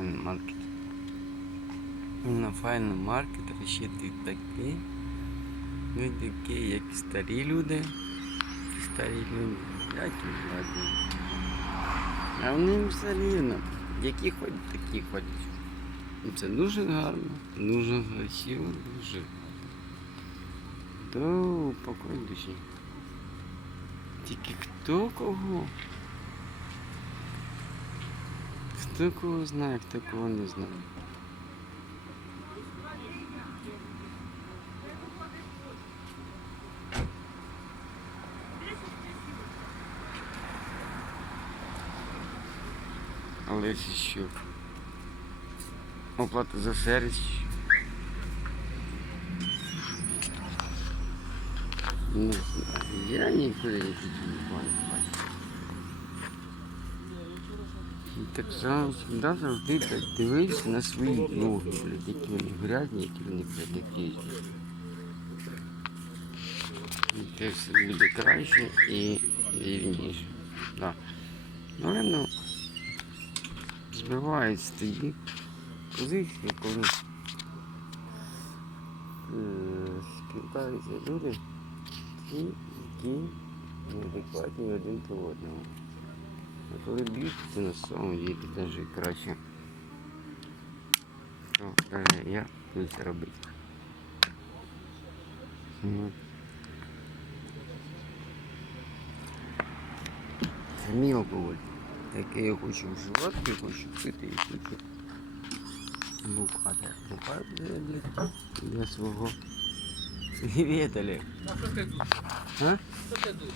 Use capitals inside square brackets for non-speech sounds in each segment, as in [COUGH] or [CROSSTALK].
файний маркет. На файному маркет розчити такі. Ну такі, як і старі люди. Старі люди. Як і ладні. А вони все рівно. Які ходять, такі ходять. І це дуже гарно, дуже красиво, дуже. То упокой душі. Тільки хто кого? Хто кого знає, хто кого не знає. Але що? Оплата за сервіс. Не знаю. Я ніколи не хочу не бачити. І Так завжди завжди так дивись на свої ноги, блядь, які вони грязні, які вони блядь. І те все буде краще і вірніше. Да. Ну, ну, збивають стої позиції, коли е, спілкаються люди, ті, які неадекватні один до одного. А коли б'ють, це на самом деле навіть краще. То каже, я буду це робити. Ну. Це мій алкоголь. Таке я хочу вживати, хочу пити і хочу букати. Букати для, для свого свідателя. [LAUGHS] А що ти тут? А? Що ти тут?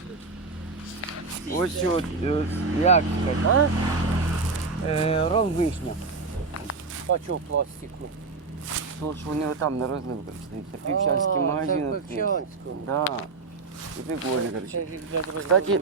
Ось от, от, як сказати, а? Е, ром вишня. Бачу пластику. То, що вони отам на розлив. Це півчанський магазин. Це. Півчанську. Да. І прикольно, короче. Це Кстати,